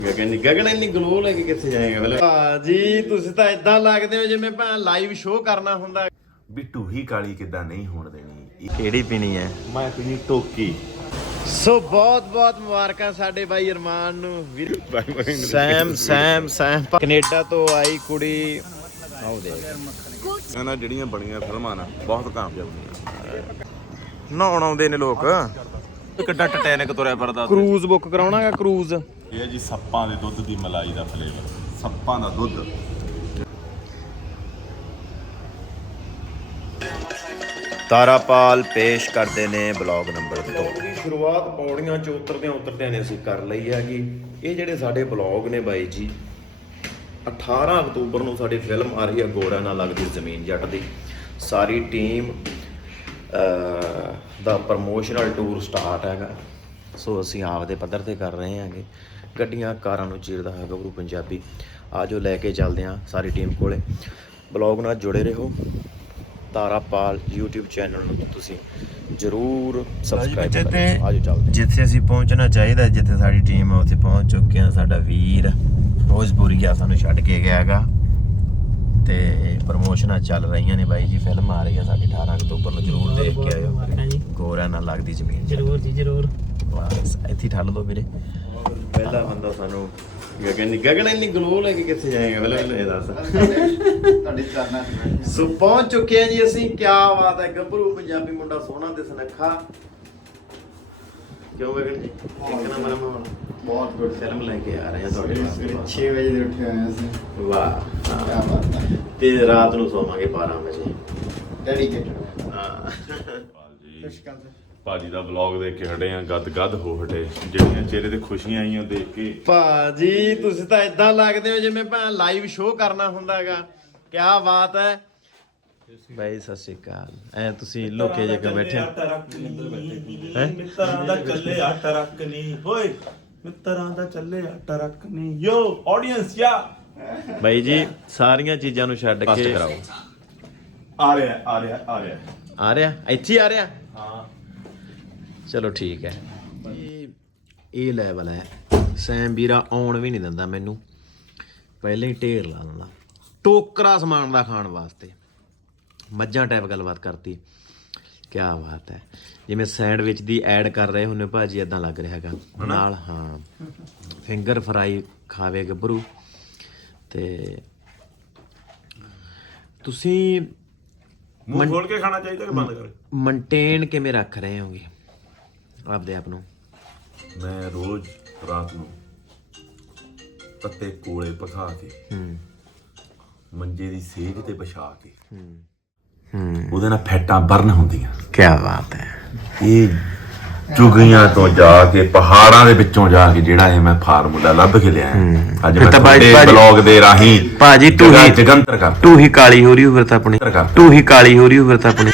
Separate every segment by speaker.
Speaker 1: ਗਗਨ ਇੰਨੀ ਗਲੋ ਲੈ ਕੇ ਕਿੱਥੇ ਜਾਏਗਾ ਭਾਜੀ? ਤੁਸੀਂ ਤਾਂ ਇਦਾਂ ਲੱਗਦੇ ਹੋ ਜਿਵੇਂ ਭਾਂ ਲਾਈਵ ਸ਼ੋਅ ਕਰਨਾ ਹੁੰਦਾ।
Speaker 2: ਬਿੱਟੂ ਹੀ ਕਾਲੀ ਕਿੱਦਾਂ ਨਹੀਂ ਹੋਣ ਦੇਣੀ।
Speaker 1: ਕਿਹੜੀ ਪੀਣੀ ਹੈ?
Speaker 2: ਮੈਂ ਪੀਣੀ ਟੋਕੀ।
Speaker 1: ਸੋ ਬਹੁਤ ਬਹੁਤ ਮੁਬਾਰਕਾਂ ਸਾਡੇ ਬਾਈ ਅਰਮਾਨ ਨੂੰ। ਸੈਮ ਕੈਨੇਡਾ ਤੋਂ ਆਈ ਕੁੜੀ। ਆਓ ਦੇਖ
Speaker 2: ਇਹਨਾਂ ਜਿਹੜੀਆਂ ਬਣੀਆਂ ਫਿਲਮਾਂ ਨਾ ਬਹੁਤ ਕਾਮਯਾਬ ਹੋਈਆਂ।
Speaker 1: ਨਹਾਉਣ ਆਉਂਦੇ ਨੇ ਲੋਕ।
Speaker 2: ਕਿੱਡਾ ਟਟੈਨਿਕ ਤੁਰਿਆ ਫਿਰਦਾ।
Speaker 1: ਕਰੂਜ਼ ਬੁੱਕ ਕਰਾਉਣਾਗਾ ਕਰੂਜ਼।
Speaker 2: ਇਹ ਹੈ ਜੀ ਸੱਪਾਂ ਦੇ ਦੁੱਧ ਦੀ ਮਲਾਈ ਦਾ ਫਲੇਵਰ। ਸੱਪਾਂ ਦਾ ਦੁੱਧ।
Speaker 1: ਤਾਰਾਪਾਲ ਪੇਸ਼ ਕਰਦੇ ਨੇ ਬਲੌਗ ਨੰਬਰ 2 ਦੀ ਸ਼ੁਰੂਆਤ ਪੌੜੀਆਂ 'ਚ ਉਤਰਦਿਆਂ ਨੇ ਅਸੀਂ ਕਰ ਲਈ ਹੈਗੀ। ਇਹ ਜਿਹੜੇ ਸਾਡੇ ਬਲੌਗ ਨੇ ਬਾਈ ਜੀ, 18 ਅਕਤੂਬਰ ਨੂੰ ਸਾਡੀ ਫਿਲਮ ਆ ਰਹੀ ਹੈ ਗੋਰਾ ਨਾ ਲੱਗਦੀ ਜ਼ਮੀਨ ਜੱਟ ਦੀ। ਸਾਰੀ ਟੀਮ ਦਾ ਪ੍ਰਮੋਸ਼ਨਲ ਟੂਰ ਸਟਾਰਟ ਹੈਗਾ। ਸੋ ਅਸੀਂ ਆਪਦੇ ਪੱਧਰ ਤੇ ਕਰ ਰਹੇ ਹਾਂਗੇ। ਗੱਡੀਆਂ ਕਾਰਾਂ ਨੂੰ ਚੀਰਦਾ ਹੈ ਗੱਭਰੂ ਪੰਜਾਬੀ। ਆਜੋ ਲੈ ਕੇ ਚੱਲਦੇ ਹਾਂ ਸਾਰੀ ਟੀਮ ਕੋਲੇ। ਬਲੌਗ ਨਾਲ ਜੁੜੇ ਰਹੋ। ਤਾਰਾਪਾਲ YouTube ਚੈਨਲ ਨੂੰ ਤੁਸੀਂ ਜ਼ਰੂਰ ਸਬਸਕ੍ਰਾਈਬ ਕਰੋ। ਆਜੋ ਚੱਲਦੇ। ਜਿੱਥੇ ਅਸੀਂ ਪਹੁੰਚਣਾ ਚਾਹੀਦਾ, ਜਿੱਥੇ ਸਾਡੀ ਟੀਮ ਆ ਉੱਥੇ ਪਹੁੰਚ ਚੁੱਕੇ ਹਾਂ। ਸਾਡਾ ਵੀਰ ਫਿਰੋਜ਼ਪੁਰੀਆ ਸਾਨੂੰ ਛੱਡ ਕੇ ਗਿਆ ਹੈਗਾ ਤੇ ਪ੍ਰਮੋਸ਼ਨਾਂ ਚੱਲ ਰਹੀਆਂ ਨੇ ਬਾਈ ਜੀ। ਫਿਲਮ ਆ ਰਹੀ ਹੈ ਸਾਡੀ 18 ਅਕਤੂਬਰ ਨੂੰ, ਜ਼ਰੂਰ ਦੇਖ ਕੇ ਆਇਓ। ਗੋਰਾ ਨਾ ਲੱਗਦੀ ਜ਼ਮੀਨ।
Speaker 3: ਜ਼ਰੂਰ ਜੀ ਜ਼ਰੂਰ।
Speaker 1: ਬਸ ਇੱਥੇ ਠੱਲ ਦੋ ਵੀਰੇ। ਪਹਿਲਾ ਬੰਦਾ ਸਾਨੂੰ ਗਗਨ ਇੰਨੀ ਗਲੋ ਲੈ ਕੇ ਕਿੱਥੇ ਜਾਏਗਾ? ਪਹਿਲਾਂ ਇਹ ਦੱਸ।
Speaker 4: ਤੁਹਾਡੀ ਕਰਨਾ
Speaker 1: ਸੋ ਪਹੁੰਚ ਚੁੱਕੇ ਆ ਜੀ ਅਸੀਂ। ਕੀ ਬਾਤ ਹੈ। ਗੱਭਰੂ ਪੰਜਾਬੀ ਮੁੰਡਾ ਸੋਹਣਾ ਤੇ ਸੁਨੱਖਾ। ਕਿਉਂ ਗਗਨ ਜੀ? ਇੱਕ ਨੰਬਰ ਮਾਹੌਲ।
Speaker 4: ਬਹੁਤ ਗੁੱਡ
Speaker 1: ਫਿਲਮ ਲੈ ਕੇ ਆ ਰਹੇ ਆ ਤੁਹਾਡੇ ਵਾਸਤੇ।
Speaker 4: 6 ਵਜੇ ਦੇ ਉੱਠੇ ਹੋਏ ਅਸੀਂ।
Speaker 1: ਵਾਹ
Speaker 4: ਕੀ ਬਾਤ ਹੈ।
Speaker 1: ਤੇ ਰਾਤ ਨੂੰ ਸੌਵਾਂਗੇ 12 ਵਜੇ।
Speaker 4: ਡੈਡੀਕੇਟਡ।
Speaker 1: ਹਾਂ
Speaker 2: ਭਾਜੀ ਦਾ ਵਲੌਗ ਦੇਖ ਕੇ ਹਟੇ ਆ। ਗਦ ਹੋ ਹਟੇ। ਜਿਹੜੀਆਂ ਚਿਹਰੇ ਤੇ ਖੁਸ਼ੀਆਂ ਆਈਆਂ ਦੇਖ ਕੇ।
Speaker 1: ਭਾਜੀ ਤੁਸੀਂ ਤਾਂ ਇਦਾਂ ਲੱਗਦੇ ਹੋ ਜਿਵੇਂ ਭਾਂ ਲਾਈਵ ਸ਼ੋਅ ਕਰਨਾ ਹੁੰਦਾ ਹੈਗਾ। ਕੀ ਬਾਤ ਹੈ ਬਾਈ। ਸਤਿ ਸ਼੍ਰੀ ਅਕਾਲ। ਐ ਤੁਸੀਂ ਲੋਕੇ ਜੇ ਕੇ ਬੈਠੇ
Speaker 2: ਹੈ। ਮਿੱਤਰਾਂ ਦਾ ਚੱਲੇ ਆਟਾ ਰੱਖ ਨਹੀਂ ਓਏ। ਮਿੱਤਰਾਂ ਦਾ ਚੱਲੇ ਆਟਾ ਰੱਖ ਨਹੀਂ। ਯੋ ਆਡੀਅנס ਯਾ
Speaker 1: ਬਾਈ ਜੀ ਸਾਰੀਆਂ ਚੀਜ਼ਾਂ ਨੂੰ ਛੱਡ ਕੇ ਕਰਾਓ।
Speaker 2: ਆ ਰਿਹਾ
Speaker 1: ਆ ਰਿਹਾ ਇੱਥੇ ਆ ਰਿਹਾ।
Speaker 2: ਹਾਂ
Speaker 1: ਚਲੋ ਠੀਕ ਹੈ। ਇਹ ਲੈਵਲ ਹੈ। ਸੈਮ ਵੀਰਾ ਆਉਣ ਵੀ ਨਹੀਂ ਦਿੰਦਾ ਮੈਨੂੰ। ਪਹਿਲਾਂ ਹੀ ਢੇਰ ਲਾ ਦਿੰਦਾ ਟੋਕਰਾ ਸਮਾਨ ਦਾ ਖਾਣ ਵਾਸਤੇ। ਮੱਝਾਂ ਟਾਈਪ ਗੱਲਬਾਤ ਕਰਤੀ। ਕੀ ਬਾਤ ਹੈ। ਜਿਵੇਂ ਸੈਂਡਵਿਚ ਦੀ ਐਡ ਕਰ ਰਹੇ ਹੁੰਨੇ ਭਾਜੀ, ਇਦਾਂ ਲੱਗ ਰਿਹਾ ਹੈਗਾ ਨਾਲ। ਹਾਂ ਫਿੰਗਰ ਫਰਾਈ ਖਾਵੇ ਗੱਭਰੂ। ਤੇ ਤੁਸੀਂ
Speaker 2: ਮੂੰਹ ਖੋਲ ਕੇ ਖਾਣਾ ਚਾਹੀਦਾ ਕਿ ਬੰਦ ਕਰ?
Speaker 1: ਮੇਨਟੇਨ ਕਿਵੇਂ ਰੱਖ ਰਹੇ ਹੋਗੇ ਆਪਦੇ ਆਪ ਨੂੰ?
Speaker 2: ਮੈਂ ਰੋਜ਼ ਰਾਤ ਨੂੰ ਪੱਤੇ ਕੋਲੇ ਪਕਾ ਕੇ ਮੰਜੇ ਦੀ ਸੇਜ ਤੇ ਵਿਛਾ ਕੇ ਉਹਦੇ ਨਾਲ ਫੈਟਾਂ ਬਰਨ ਹੁੰਦੀਆਂ।
Speaker 1: ਕੀ ਬਾਤ ਹੈ।
Speaker 2: ਇਹ ਚੁਗੀਆਂ ਤੋਂ ਜਾ ਕੇ ਪਹਾੜਾਂ ਦੇ ਵਿੱਚੋਂ ਜਾ ਕੇ ਜਿਹੜਾ ਇਹ ਮੈਂ ਫਾਰਮੂਲਾ ਲੱਭ ਕੇ ਲਿਆ ਅੱਜ ਮੈਂ ਤੁਹਾਡੇ ਬਲੌਗ ਦੇ ਰਾਹੀਂ
Speaker 1: ਭਾਜੀ
Speaker 2: ਜਗੰਤਰ ਕਰ।
Speaker 1: ਤੂੰ ਹੀ ਕਾਲੀ ਹੋ ਰਹੀ ਹੋ ਫਿਰ ਤਾਂ ਆਪਣੀ। ਤੂੰ ਹੀ ਕਾਲੀ ਹੋ ਰਹੀ ਹੋ ਫਿਰ ਤਾਂ ਆਪਣੀ।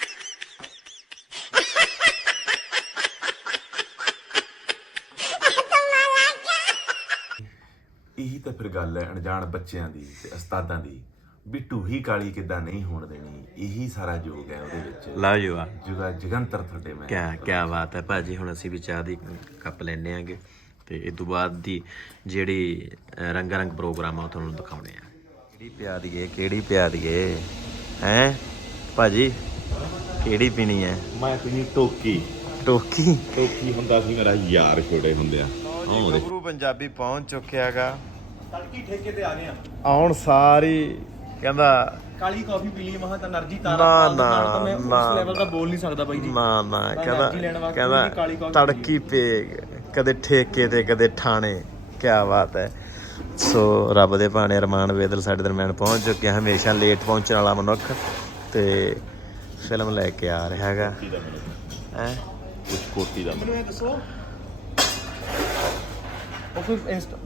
Speaker 2: ਇਹੀ ਤਾਂ ਫਿਰ ਗੱਲ ਹੈ ਅਣਜਾਣ ਬੱਚਿਆਂ ਦੀ ਤੇ ਉਸਤਾਦਾਂ ਦੀ। ਬਿੱਟੂ ਹੀ ਕਾਲੀ ਕਿੱਦਾਂ ਨਹੀਂ ਹੋਣ ਦੇਣੀ। ਇਹੀ ਸਾਰਾ ਜੋਗ ਹੈ ਉਹਦੇ ਵਿੱਚ।
Speaker 1: ਲਾਜਵਾਬ
Speaker 2: ਜਗੰਤਰ ਤੁਹਾਡੇ ਮੈਂ।
Speaker 1: ਕੀ ਬਾਤ ਹੈ ਭਾਜੀ। ਹੁਣ ਅਸੀਂ ਵੀ ਚਾਹ ਦੀ ਕੱਪ ਲੈਣੇ ਆਂਗੇ ਤੇ ਇਸ ਤੋਂ ਬਾਅਦ ਦੀ ਜਿਹੜੀ ਰੰਗ ਪ੍ਰੋਗਰਾਮ ਆ ਉਹ ਤੁਹਾਨੂੰ ਦਿਖਾਉਣੇ ਆ। ਕਿਹੜੀ ਪਿਆ ਦੀਏ ਹੈ ਭਾਜੀ? ਕਿਹੜੀ ਪੀਣੀ ਹੈ?
Speaker 2: ਮੈਂ ਪੀਣੀ ਟੋਕੀ।
Speaker 1: ਟੋਕੀ
Speaker 2: ਹੁੰਦਾ ਸੀ ਮੇਰਾ ਯਾਰ ਛੋੜੇ ਹੁੰਦੇ ਆ।
Speaker 1: ਗੱਭਰੂ ਪੰਜਾਬੀ ਪਹੁੰਚ ਚੁੱਕਿਆ ਹੈਗਾ।
Speaker 3: ਤੜਕੀ ਠੇਕੇ ਤੇ ਆ ਰਹੇ ਆ।
Speaker 1: ਆਉਣ ਸਾਰੀ ਕਹਿੰਦਾ
Speaker 3: ਕਾਲੀ ਕਾਫੀ ਪੀ ਲਈ। ਮਹਾ ਤਾਂ એનર્ਜੀ
Speaker 1: ਨਾ
Speaker 3: ਤਾਂ ਮੈਂ ਉਸ ਲੈਵਲ ਦਾ ਬੋਲ ਨਹੀਂ ਸਕਦਾ ਬਾਈ ਜੀ।
Speaker 1: ਨਾ ਕਹਿੰਦਾ ਤੜਕੀ ਪੇ ਕਦੇ ਠੇਕੇ ਤੇ ਕਦੇ ਠਾਣੇ। ਕੀ ਬਾਤ ਹੈ। ਸੋ ਰੱਬ ਦੇ ਭਾਣੇ ਅਰਮਾਨ ਵੇਦਲ ਸਾਡੇ ਦਰਮਿਆਨ ਪਹੁੰਚ ਚੁੱਕੇ। ਹਮੇਸ਼ਾ ਲੇਟ ਪਹੁੰਚਣ ਵਾਲਾ ਮਨੁੱਖ ਤੇ ਫਿਲਮ ਲੈ ਕੇ ਆ ਰਿਹਾ ਹੈਗਾ। ਹੈ
Speaker 2: ਕੁਝ ਕੋਟੀ ਦਾ
Speaker 3: ਮੈਨੂੰ ਇਹ ਦੱਸੋ ਉਹ ਕੋਈ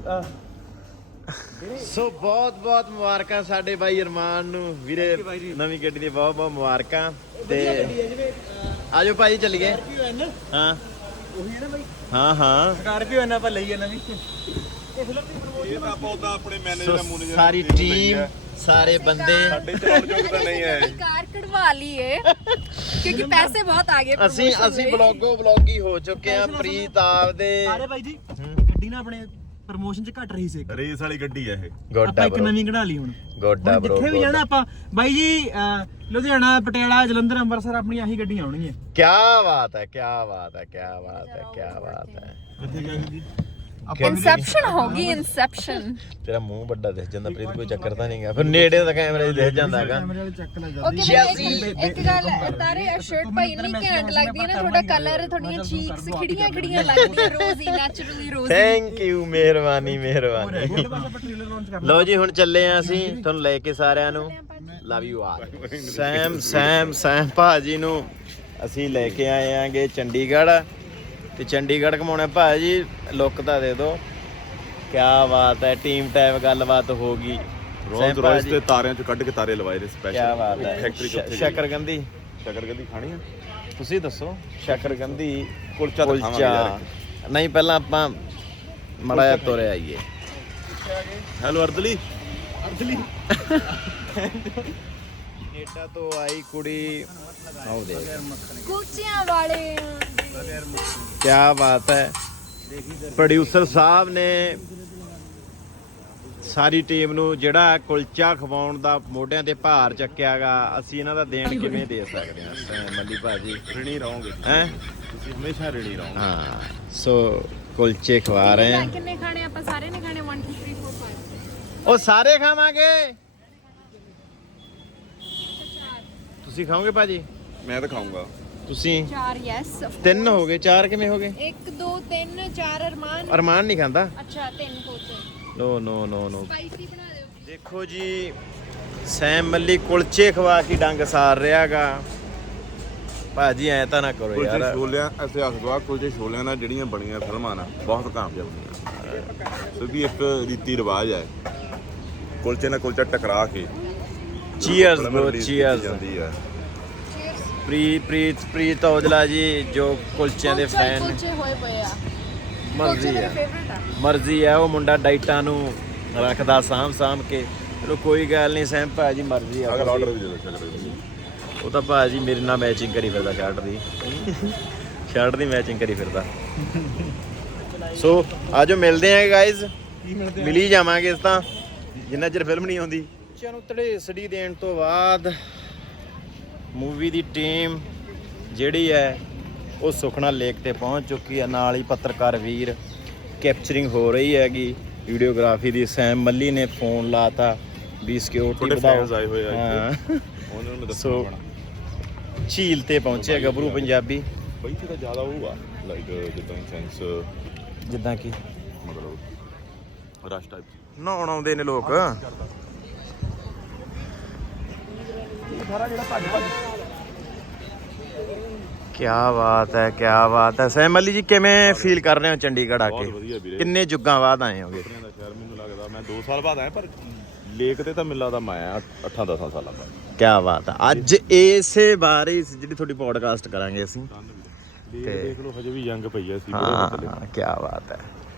Speaker 1: ਸੋ ਬਹੁਤ ਬਹੁਤ ਮੁਬਾਰਕਾਂ ਸਾਡੇ ਬਾਈ ਅਰਮਾਨ ਨੂੰ ਵੀਰੇ। ਨਵੀਂ ਗੱਡੀ ਦੀ ਬਹੁਤ ਬਹੁਤ ਮੁਬਾਰਕਾਂ। ਤੇ ਆਜੋ ਭਾਈ ਚੱਲੀਏ। ਹਾਂ
Speaker 3: ਉਹੀ ਹੈ ਨਾ ਬਾਈ।
Speaker 1: ਹਾਂ
Speaker 3: ਸਕਾਰਪੀਓ ਇਹਨਾਂ ਆਪਾਂ ਲਈ ਇਹਨਾਂ ਦੀ।
Speaker 2: ਇਹ ਤਾਂ ਪੌਦਾ ਆਪਣੇ ਮੈਨੇਜਰ ਦਾ ਮੂਨੇਜਰ
Speaker 1: ਸਾਰੀ ਟੀਮ ਸਾਰੇ ਬੰਦੇ
Speaker 2: ਸਾਡੇ ਚਲਾਉਣ ਯੋਗ ਤਾਂ ਨਹੀਂ ਹੈ।
Speaker 5: कार कटवा ली है क्योंकि पैसे बहुत आ गए।
Speaker 1: ਅਸੀਂ ਬਲੌਗੀ ਹੋ ਚੁੱਕੇ ਆ। ਪ੍ਰੀਤ ਆਪਦੇ
Speaker 3: ਅਰੇ ਬਾਈ ਜੀ ਗੱਡੀ ਨਾ ਆਪਣੇ ਪ੍ਰਮੋਸ਼ਨ 'ਚ ਘਟ ਰਹੀ ਸੀ
Speaker 2: ਰੇਸ ਵਾਲੀ ਗੱਡੀ ਆ ਇਹ
Speaker 1: ਗੁੱਡ
Speaker 3: ਆਪਾਂ
Speaker 1: ਆ
Speaker 3: ਇੱਕ
Speaker 1: bro,
Speaker 3: ਨਵੀਂ ਕਢਾ ਲਈ ਹੁਣ
Speaker 1: ਗੁੱਡ ਆ bro,
Speaker 3: ਜਿੱਥੇ ਵੀ
Speaker 1: good
Speaker 3: ਜਾਣਾ
Speaker 1: ਆ।
Speaker 3: ਆਪਾਂ ਬਾਈ ਜੀ ਲੁਧਿਆਣਾ ਪਟਿਆਲਾ ਜਲੰਧਰ ਅੰਮ੍ਰਿਤਸਰ ਆਪਣੀਆਂ ਆਹੀ ਗੱਡੀਆਂ ਆਉਣਗੀਆਂ
Speaker 1: ਕਿਆ ਬਾਤ ਹੈ, ਕਿਆ ਬਾਤ ਹੈ, ਕਿਆ ਬਾਤ ਹੈ, ਕਿਆ ਬਾਤ ਹੈ।
Speaker 5: इंसेप्शन होगी इंसेप्शन
Speaker 1: ਤੇਰਾ ਮੂੰਹ ਵੱਡਾ ਦਿਖ ਜਾਂਦਾ ਪ੍ਰੀਤ, ਕੋਈ ਚੱਕਰ ਤਾਂ ਨਹੀਂਗਾ, ਫਿਰ ਨੇੜੇ ਦਾ ਕੈਮਰਾ ਹੀ ਦਿਖ ਜਾਂਦਾ ਹੈਗਾ।
Speaker 5: ओके एक गल तारे शर्ट भाई इन्नी घैंट लगदी है ना थोड़ा कलर थोड़ियां चीक्स खिड़ियां खिड़ियां लगदी रोजी नेचुरली रोजी
Speaker 1: ਥੈਂਕ ਯੂ, ਮਿਹਰਬਾਨੀ ਮਿਹਰਬਾਨੀ। ਲਓ ਜੀ ਹੁਣ ਚੱਲੇ ਆ ਅਸੀਂ ਤੁਹਾਨੂੰ ਲੈ ਕੇ ਸਾਰਿਆਂ ਨੂੰ, ਲਵ ਯੂ ਆਲ। ਸੈਮ ਭਾਜੀ ਨੂੰ ਅਸੀਂ ਲੈ ਕੇ ਆਏ ਆਂਗੇ ਚੰਡੀਗੜ੍ਹ, ਤੇ ਚੰਡੀਗੜ੍ਹ ਘਮਾਉਣਾ ਭਾਜੀ, ਲੁੱਕ ਤਾਂ ਦੇ ਦਿਓ। ਕਿਆ ਬਾਤ ਹੈ, ਟੀਮ ਟਾਈਪ ਗੱਲਬਾਤ ਹੋ ਗਈ।
Speaker 2: ਰੋਜ਼ ਰੋਜ਼ ਤੇ ਤਾਰਿਆਂ ਚੋਂ ਕੱਢ ਕੇ ਤਾਰੇ ਲਵਾਏ ਨੇ ਸਪੈਸ਼ਲ।
Speaker 1: ਕਿਆ ਬਾਤ ਹੈ।
Speaker 2: ਫੈਕਟਰੀ ਕਿੱਥੇ
Speaker 1: ਸ਼ਕਰਕੰਦੀ
Speaker 2: ਸ਼ਕਰਕੰਦੀ ਖਾਣੀ ਆ?
Speaker 1: ਤੁਸੀਂ ਦੱਸੋ। ਸ਼ਕਰਕੰਦੀ
Speaker 2: ਕੁਲਚਾ ਤਾਂ ਖਾਵਾਂਗੇ ਯਾਰ।
Speaker 1: ਨਹੀਂ, ਪਹਿਲਾਂ ਆਪਾਂ ਮੜਾ ਜਿਹਾ ਤੁਰੇ ਆਈਏ।
Speaker 2: ਹੈਲੋ ਅਰਦਲੀ।
Speaker 1: ਕੈਨੇਡਾ ਤੋਂ ਆਈ ਕੁੜੀ, ਆਓ ਦੇ
Speaker 5: कुचियां वाले
Speaker 1: ਕਿਆ ਬਾਤ ਹੈ। ਪ੍ਰੋਡਿਊਸਰ ਸਾਹਿਬ ਨੇ ਸਾਰੀ ਟੀਮ ਨੂੰ ਜਿਹੜਾ ਕੁਲਚਾ ਖਵਾਉਣ ਦਾ ਮੋਢਿਆਂ ਤੇ ਭਾਰ ਚੱਕਿਆਗਾ, ਅਸੀਂ ਇਹਨਾਂ ਦਾ ਦੇਣ ਕਿਵੇਂ ਦੇ ਸਕਦੇ ਹਾਂ। ਸੈਮ ਅਲੀ ਭਾਜੀ
Speaker 2: ਰਣੀ ਰਹੋਗੇ
Speaker 1: ਹੈ,
Speaker 2: ਤੁਸੀਂ ਹਮੇਸ਼ਾ ਰਣੀ ਰਹੋਗੇ।
Speaker 1: ਹਾਂ। ਸੋ ਕੁਲਚੇ ਖਵਾ ਰਹੇ ਹਾਂ।
Speaker 5: कितने खाने ਆਪਾਂ ਸਾਰੇ ਨੇ ਖਾਣੇ 1 2 3 4 5
Speaker 1: ਉਹ ਸਾਰੇ ਖਾਵਾਂਗੇ। ਤੁਸੀਂ ਖਾਓਗੇ ਭਾਜੀ?
Speaker 2: ਮੈਂ ਤਾਂ ਖਾਊਂਗਾ।
Speaker 1: ਤੁਸੀਂ
Speaker 5: 4 यस
Speaker 1: 3 ਹੋ ਗਏ, 4 ਕਿਵੇਂ ਹੋ ਗਏ?
Speaker 5: 1 2 3 4 अरमान
Speaker 1: ਅਰਮਾਨ ਨਹੀਂ ਖਾਂਦਾ।
Speaker 5: अच्छा 3 कोचे
Speaker 1: ਨੋ ਨੋ ਨੋ ਨੋ।
Speaker 5: स्पाइसी बना दो
Speaker 1: ਦੇਖੋ ਜੀ, ਸੈਮ ਮੱਲੀ ਕੁਲਚੇ ਖਵਾ ਕੇ ਡੰਗ ਸਾਰ ਰਿਹਾਗਾ। ਭਾਜੀ ਐ ਤਾਂ ਨਾ ਕਰੋ
Speaker 2: ਕੁਲਚੇ
Speaker 1: ਯਾਰ।
Speaker 2: ਛੋਲਿਆਂ ਇਤਿਹਾਸ ਗਵਾਹ ਕੁਲਚੇ ਛੋਲਿਆਂ ਨਾਲ ਜਿਹੜੀਆਂ ਬਣੀਆਂ ਫਿਲਮਾਂ ਨਾ ਬਹੁਤ ਕਾਮਯਾਬ ਹੋਈਆਂ। ਕਿਉਂਕਿ ਇੱਕ ਰੀਤੀ ਰਿਵਾਜ ਹੈ ਕੁਲਚੇ ਨਾਲ ਕੁਲਚਾ ਟਕਰਾ ਕੇ
Speaker 1: ਚੀਅਰਸ
Speaker 2: ਫਿਲਮ
Speaker 1: ਬ్రో,
Speaker 2: release ਕੀਤੀ
Speaker 1: ਚੀਅਰਸ।
Speaker 2: ਜਾਂਦੀ ਹੈ।
Speaker 1: ਪ੍ਰੀਤ ਔਜਲਾ ਜੀ ਜੋ ਕੁਲਚਿਆਂ ਦੇ ਫੈਨ ਨੇ।
Speaker 5: कोचे होए पए आ
Speaker 1: ਮਰਜ਼ੀ
Speaker 5: कोचे मेरे
Speaker 1: ਹੈ,
Speaker 5: फेवरेट आ
Speaker 1: ਮਰਜ਼ੀ ਹੈ। ਉਹ ਮੁੰਡਾ ਡਾਈਟਾਂ ਨੂੰ ਰੱਖਦਾ ਸਾਂਭ ਕੇ। ਚਲੋ ਕੋਈ ਗੱਲ ਨਹੀਂ, ਸੈਮ ਭਾਜੀ ਮਰਜ਼ੀ ਆ।
Speaker 2: ਅਗਲਾ ਆਰਡਰ ਵੀ ਦੇ ਦਿਓ ਸ਼ਕਰ।
Speaker 1: ਉਹ ਤਾਂ ਭਾਜੀ ਮੇਰੇ ਨਾਲ ਮੈਚਿੰਗ ਕਰੀ ਫਿਰਦਾ ਸ਼ਰਟ ਦੀ ਮੈਚਿੰਗ ਕਰੀ ਫਿਰਦਾ। ਸੋ ਆਜੋ ਮਿਲਦੇ ਆਂ ਗਾਇਜ਼, ਮਿਲ ਹੀ ਜਾਵਾਂਗੇ ਇਸ ਤਾਂ ਜਿੰਨਾ ਚਿਰ ਫਿਲਮ ਨਹੀਂ ਆਉਂਦੀ। ਬੱਚਿਆਂ ਨੂੰ ਧੜੇਸੜੀ ਦੇਣ ਤੋਂ ਬਾਅਦ ਮੂਵੀ ਦੀ ਟੀਮ ਜਿਹੜੀ ਹੈ ਉਹ ਸੁਖਨਾ ਲੇਕ ਤੇ ਪਹੁੰਚ ਚੁੱਕੀ ਹੈ। ਨਾਲ ਹੀ ਪੱਤਰਕਾਰ ਵੀਰ, ਕੈਪਚਰਿੰਗ ਹੋ ਰਹੀ ਹੈਗੀ ਵੀਡੀਓਗ੍ਰਾਫੀ ਦੀ। ਸੈਮ ਮੱਲੀ ਨੇ ਫੋਨ ਲਾਤਾ ਵੀ ਸਿਕਿਉਰਿਟੀ
Speaker 2: ਤੁਹਾਡੇ
Speaker 1: ਵਧਾਓ।
Speaker 2: fans ਆਏ ਹੋਏ ਆ
Speaker 1: ਹਾਂ।
Speaker 2: ਉਹਨਾਂ ਨੂੰ
Speaker 1: ਸੋ ਝੀਲ ਤੇ ਪਹੁੰਚਿਆ ਗੱਭਰੂ ਪੰਜਾਬੀ।
Speaker 2: ਬਈ ਥੋੜਾ ਜ਼ਿਆਦਾ ਹੋਊਗਾ ਲਾਈਕ ਜਿੱਦਾਂ ਸੈਂਸ
Speaker 1: ਜਿੱਦਾਂ ਕਿ
Speaker 2: ਮਤਲਬ ਰਸ਼ ਟਾਈਪ
Speaker 1: ਨਹਾਉਣ ਆਉਂਦੇ ਨੇ ਲੋਕ। ਕਿਆ ਬਾਤ ਹੈ, ਕਿਆ ਬਾਤ ਹੈ। ਸੈਮ ਅਲੀ ਜੀ ਕਿਵੇਂ ਫੀਲ ਕਰ ਰਹੇ ਹੋ ਚੰਡੀਗੜ੍ਹ ਆ
Speaker 2: ਬਹੁਤ
Speaker 1: ਕੇ?
Speaker 2: ਵਧੀਆ ਵੀਰੇ।
Speaker 1: ਕਿੰਨੇ ਯੁੱਗਾਂ ਬਾਅਦ ਆਏ ਹੋਗੇ?
Speaker 2: ਦਾ ਸ਼ਹਿਰ ਮੈਨੂੰ ਲੱਗਦਾ ਮੈਂ 2 ਸਾਲ ਬਾਅਦ ਆਇਆ, ਪਰ ਲੇਕ ਤੇ ਤਾਂ ਮੈਨੂੰ ਲੱਗਦਾ ਮੈਂ ਆਇਆ 8-10 ਸਾਲਾਂ ਬਾਅਦ।
Speaker 1: ਕਿਆ ਬਾਤ ਹੈ। ਅੱਜ ਇਸੇ ਬਾਰੇ ਜਿਹੜੀ ਤੁਹਾਡੀ ਪੋਡਕਾਸਟ ਕਰਾਂਗੇ ਅਸੀਂ।
Speaker 2: ਲੇਕ ਦੇਖ ਲਓ ਹਜੇ ਵੀ ਯੰਗ ਪਈ ਆ ਸੀ।
Speaker 1: ਹਾਂ, ਕਿਆ ਬਾਤ ਹੈ।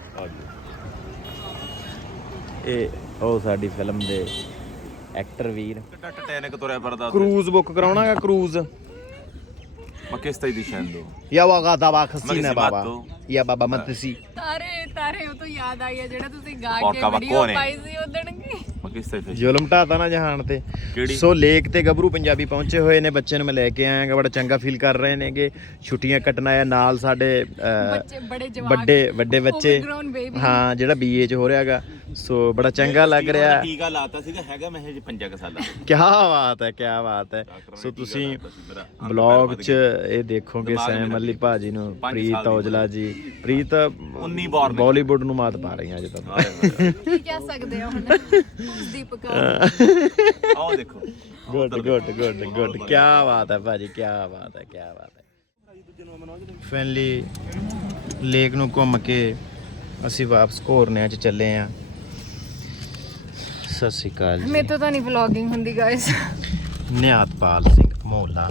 Speaker 1: ਇਹ ਉਹ ਸਾਡੀ ਫਿਲਮ ਦੇ ਐਕਟਰ ਵੀਰ।
Speaker 2: ਟੈਨਿਕ ਤੁਰਿਆ ਫਿਰਦਾ
Speaker 1: ਕਰੂਜ਼ ਬੁੱਕ ਕਰਾਉਣਾਗਾ, cruise.
Speaker 2: Ma che stai dicendo?
Speaker 1: ਯਾ ਵਾਗਾ ਦਾ ਵਾਖਸੀਨਾ
Speaker 2: Ma che sei
Speaker 1: ਬਾਬਾ
Speaker 2: matto?
Speaker 1: ਯਾ ਬਾਬਾ ਮਤਸੀ।
Speaker 5: ਤਾਰੇ ਉਹ ਤੋਂ ਯਾਦ ਆਈ ਹੈ ਜਿਹੜਾ ਤੁਸੀਂ ਗਾ ਕੇ
Speaker 2: Porca
Speaker 5: ਵੀਡੀਓ
Speaker 2: vaccone.
Speaker 5: ਪਾਈ ਸੀ ਉਦਣ ਕੀ
Speaker 2: Ma che stai facendo?
Speaker 1: ਜ਼ੁਲਮ ਢਾਤਾ ਨਾ ਜਹਾਨ ਤੇ।
Speaker 2: ਕਿਹੜੀ?
Speaker 1: ਸੋ ਲੇਕ ਤੇ ਗੱਭਰੂ ਪੰਜਾਬੀ ਪਹੁੰਚੇ ਹੋਏ ਨੇ, ਬੱਚੇ ਨੂੰ ਮੈਂ ਲੈ ਕੇ ਆਇਆਗਾ, ਬੜਾ ਚੰਗਾ ਫੀਲ ਕਰ ਰਹੇ ਨੇਗੇ। ਛੁੱਟੀਆਂ ਕੱਟਣ ਆਇਆ ਨਾਲ ਸਾਡੇ
Speaker 5: ਬੱਚੇ ਬੜੇ ਜਵਾਨ
Speaker 1: ਵੱਡੇ ਬੱਚੇ।
Speaker 5: Overgrown baby।
Speaker 1: ਹਾਂ, ਜਿਹੜਾ BA ਚ ਹੋ ਰਿਹਾਗਾ। ਸੋ ਬੜਾ ਚੰਗਾ ਲੱਗ ਰਿਹਾ।
Speaker 2: ਟੀਕਾ ਲਾਤਾ ਸੀਗਾ, ਹੈਗਾ ਮੈਂ ਹਜੇ 5 ਸਾਲਾਂ ਦਾ।
Speaker 1: ਕੀ ਬਾਤ ਹੈ, ਕੀ ਬਾਤ ਹੈ। ਸੋ ਤੁਸੀਂ ਬਲੌਗ 'ਚ ਇਹ ਦੇਖੋਗੇ ਸੈਮ ਅਲੀ ਭਾਜੀ ਨੂੰ, ਪ੍ਰੀਤ ਔਜਲਾ ਜੀ। ਪ੍ਰੀਤ
Speaker 2: 19 ਬਾਰ
Speaker 1: ਬਾਲੀਵੁੱਡ ਨੂੰ ਮਾਤ ਪਾ ਰਹੀਆਂ ਅੱਜ ਤਾਂ।
Speaker 5: ਕੀ ਕਹਿ ਸਕਦੇ ਹੋ ਹੁਣ ਦੀਪਕ
Speaker 2: ਆਹ ਦੇਖੋ
Speaker 1: ਗੁੱਡ ਕੀ ਬਾਤ ਹੈ ਭਾਜੀ, ਕੀ ਬਾਤ ਹੈ, ਕੀ ਬਾਤ ਹੈ। ਫੈਨਲੀ ਲੇਕ ਨੂੰ ਘੁੰਮ ਕੇ ਅਸੀਂ ਵਾਪਸ ਘੋਰਨਿਆਂ 'ਚ ਚੱਲੇ ਆਂ। ਸਤਿ ਸ਼੍ਰੀ ਅਕਾਲ ਜੀ।
Speaker 5: ਮੇਰੇ ਤੋਂ ਤਾਂ ਨਹੀਂ ਵਲੌਗਿੰਗ ਹੁੰਦੀ ਗਾਇਸ।
Speaker 1: ਨਿਆਤਪਾਲ ਸਿੰਘ ਮੋਲਾ।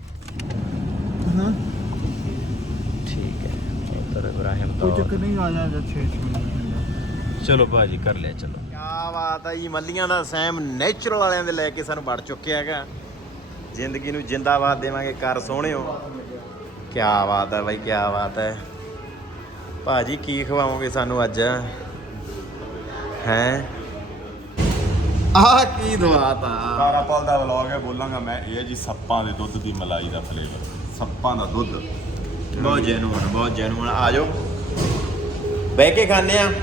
Speaker 1: ਠੀਕ ਹੈ, ਉੱਧਰ ਇਬਰਾਹਿਮ ਤੋਂ
Speaker 3: ਨਹੀਂ ਆ ਜਾ 6 ਮਿੰਟ।
Speaker 1: ਚਲੋ ਭਾਜੀ ਕਰ ਲਿਆ। ਚਲੋ ਕੀ ਬਾਤ ਹੈ ਜੀ। ਮੱਲੀਆਂ ਦਾ ਸੈਮ ਨੇਚਰਲ ਵਾਲਿਆਂ ਦੇ ਲੈ ਕੇ ਸਾਨੂੰ ਵੜ ਚੁੱਕਿਆ ਹੈਗਾ। ਜ਼ਿੰਦਗੀ ਨੂੰ ਜਿੰਦਾਬਾਦ ਦੇਵਾਂਗੇ, ਕਰ ਸੋਹਣਿਓ। ਕੀ ਬਾਤ ਹੈ ਬਾਈ, ਕੀ ਬਾਤ ਹੈ। ਭਾਜੀ ਕੀ ਖਵਾਓਗੇ ਸਾਨੂੰ ਅੱਜ? ਹੈ ਆਹ ਕੀ ਦਵਾਤਾ
Speaker 2: ਤਾਰਾਪਾਲ ਦਾ ਵਲੌਗ ਹੈ, ਬੋਲਾਂਗਾ ਮੈਂ ਇਹ ਜੀ ਸੱਪਾਂ ਦੇ ਦੁੱਧ ਦੀ ਮਲਾਈ ਦਾ ਫਲੇਵਰ। ਸੱਪਾਂ ਦਾ ਦੁੱਧ
Speaker 1: ਬਹੁਤ ਜੈਨੂਨ ਆ ਜਾਓ ਬਹਿ ਕੇ ਖਾਣੇ ਆ।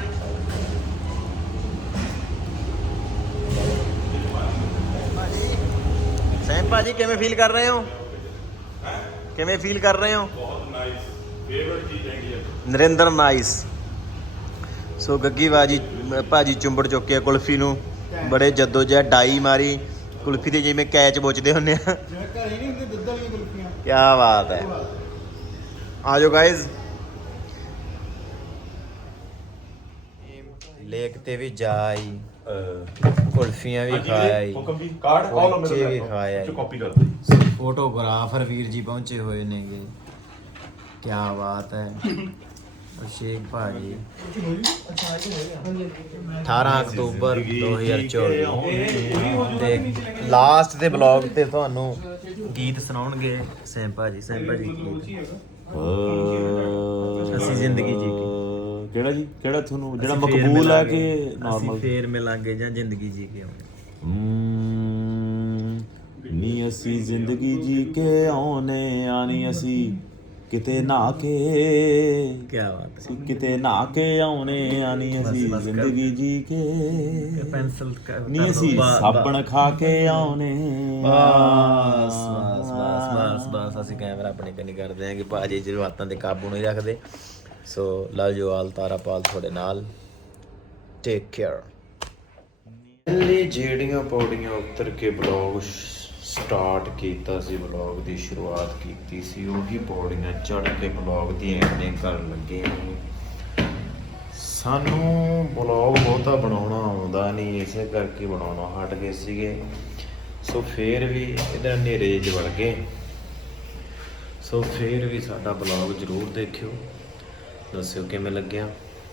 Speaker 1: ਸੈਮ ਭਾਜੀ ਕਿਵੇਂ ਫੀਲ ਕਰ ਰਹੇ ਹੋ? ਕਿਵੇਂ ਫੀਲ ਕਰ ਰਹੇ ਹੋ?
Speaker 2: ਬਹੁਤ ਨਾਈਸ, ਫੇਵਰਟ ਚੀਜ਼ ਹੈਗੀ ਹੈ।
Speaker 1: ਨਰਿੰਦਰ ਨਾਈਸ। ਸੋ ਗੱਗੀ ਭਾਜੀ ਚੁੰਬੜ ਚੁੱਕੇ ਆ ਕੁਲਫੀ ਨੂੰ, ਬੜੇ ਜੱਦੋ ਜਹਿਦ ਡਾਈ ਮਾਰੀ ਕੁਲਫੀ ਤੇ, ਜਿਵੇਂ ਕੈਚ ਬੁੱਚਦੇ ਹੁੰਦੇ ਆ।
Speaker 4: ਜਿਵੇਂ ਘਰੇ ਨਹੀਂ ਹੁੰਦੇ ਦੁੱਧ ਵਾਲੀਆਂ ਕੁਲਫੀਆਂ।
Speaker 1: ਕੀ ਬਾਤ ਹੈ। ਆ ਜਾਓ ਗਾਇਜ਼, ਲੇਕ ਤੇ ਵੀ ਜਾਈ, ਕੁਲਫੀਆਂ ਵੀ ਖਾਈ,
Speaker 2: ਕਾਰਡ
Speaker 1: ਕੁਲਚੇ ਵੀ ਖਾਏ।
Speaker 2: ਕਾਪੀ ਕਰ ਦੇ।
Speaker 1: ਫੋਟੋਗ੍ਰਾਫਰ ਵੀਰ ਜੀ ਪਹੁੰਚੇ ਹੋਏ ਨੇਗੇ। ਕੀ ਬਾਤ ਹੈ। ਸ਼ੇਖ ਭਾਜੀ 18 ਅਕਤੂਬਰ 2024 ਤੇ ਲਾਸਟ ਦੇ ਬਲੌਗ ਤੇ ਤੁਹਾਨੂੰ ਗੀਤ ਸੁਣਾਉਣਗੇ ਸੈਮ ਭਾਜੀ ਅਸੀਂ ਜ਼ਿੰਦਗੀ ਜੀ ਕੇ।
Speaker 2: ਕਿਹੜਾ ਜੀ? ਕਿਹੜਾ ਤੁਹਾਨੂੰ ਜਿਹੜਾ
Speaker 1: ਅਸੀਂ ਫੇਰ
Speaker 2: ਮਕਬੂਲ ਹੈ
Speaker 1: ਮਿਲਾਂਗੇ,
Speaker 2: ਕਿ
Speaker 1: ਅਸੀਂ
Speaker 2: ਨਾਰਮਲ?
Speaker 1: ਫੇਰ ਮਿਲਾਂਗੇ ਜਾਂ ਜ਼ਿੰਦਗੀ ਜੀ ਕੇ ਆਉਣੇ।
Speaker 2: ਨੀ ਅਸੀਂ ਜ਼ਿੰਦਗੀ ਜੀ ਕੇ ਆਉਨੇ ਆਨੀ, ਅਸੀਂ ਕਿਤੇ ਨਹਾ ਕੇ,
Speaker 1: ਕੀ ਬਾਤ ਹੈ।
Speaker 2: ਅਸੀਂ ਕਿਤੇ ਨਹਾ ਕੇ ਆਉਨੇ ਆਨੀ, ਅਸੀਂ
Speaker 1: ਬਸ ਕਰ।
Speaker 2: ਜ਼ਿੰਦਗੀ ਜੀ ਕੇ
Speaker 1: ਪੈਨਸਲ
Speaker 2: ਨੀ ਅਸੀਂ ਸਾਬਣ ਖਾ ਕੇ ਆਉਨੇ।
Speaker 1: ਬਸ ਅਸੀਂ ਕੈਮਰਾ ਆਪਣੇ ਕੰਨੀ ਕਰਦੇ ਆਂ ਕਿ ਭਾਜੀ ਜਜ਼ਬਾਤਾਂ ਤੇ ਕਾਬੂ ਨਹੀਂ ਰੱਖਦੇ। ਸੋ ਲਵ ਯੂ ਆਲ, ਤਾਰਾਪਾਲ ਤੁਹਾਡੇ ਨਾਲ, ਟੇਕ ਕੇਅਰ। ਜਿਹੜੀਆਂ ਪੌੜੀਆਂ ਉਤਰ ਕੇ ਬਲੌਗ ਸਟਾਰਟ ਕੀਤਾ ਸੀ, ਬਲੌਗ ਦੀ ਸ਼ੁਰੂਆਤ ਕੀਤੀ ਸੀ, ਉਹੀ ਪੌੜੀਆਂ ਚੜ੍ਹ ਕੇ ਬਲੌਗ ਦੀ ਐਂਡਿੰਗ ਕਰਨ ਲੱਗੇ ਹਾਂ। ਸਾਨੂੰ ਬਲੌਗ ਬਹੁਤਾ ਬਣਾਉਣਾ ਆਉਂਦਾ ਨਹੀਂ, ਇਸੇ ਕਰਕੇ ਬਣਾਉਣਾ ਹਟ ਗਏ ਸੀਗੇ। ਸੋ ਫੇਰ ਵੀ ਇਹਦੇ ਹਨੇਰੇ 'ਚ ਵੜ ਗਏ। ਸੋ ਫੇਰ ਵੀ ਸਾਡਾ ਬਲੌਗ ਜ਼ਰੂਰ ਦੇਖਿਓ, ਦੱਸਿਓ ਕਿਵੇਂ ਲੱਗਿਆ।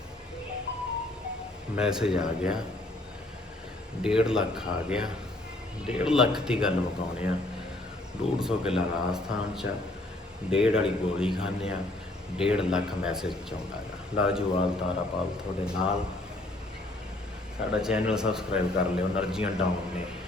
Speaker 1: ਮੈਸੇਜ ਆ ਗਿਆ, 1.5 ਲੱਖ ਆ ਗਿਆ। 1.5 ਲੱਖ ਦੀ ਗੱਲ ਮੁਕਾਉਣੇ ਆ। 150 ਕਿੱਲਾ ਰਾਜਸਥਾਨ 'ਚ 1.5 ਵਾਲੀ ਗੋਲੀ ਖਾਂਦੇ ਆ। 1.5 ਲੱਖ ਮੈਸੇਜ ਚਾਹੁੰਦਾ ਗਾ। ਲਾਜਵਾਲ ਤਾਰਾਪਾਲ ਤੁਹਾਡੇ ਨਾਲ। ਸਾਡਾ ਚੈਨਲ ਸਬਸਕ੍ਰਾਈਬ ਕਰ ਲਿਓ, એનર્ਜੀਆਂ ਡਾਊਨ ਨੇ।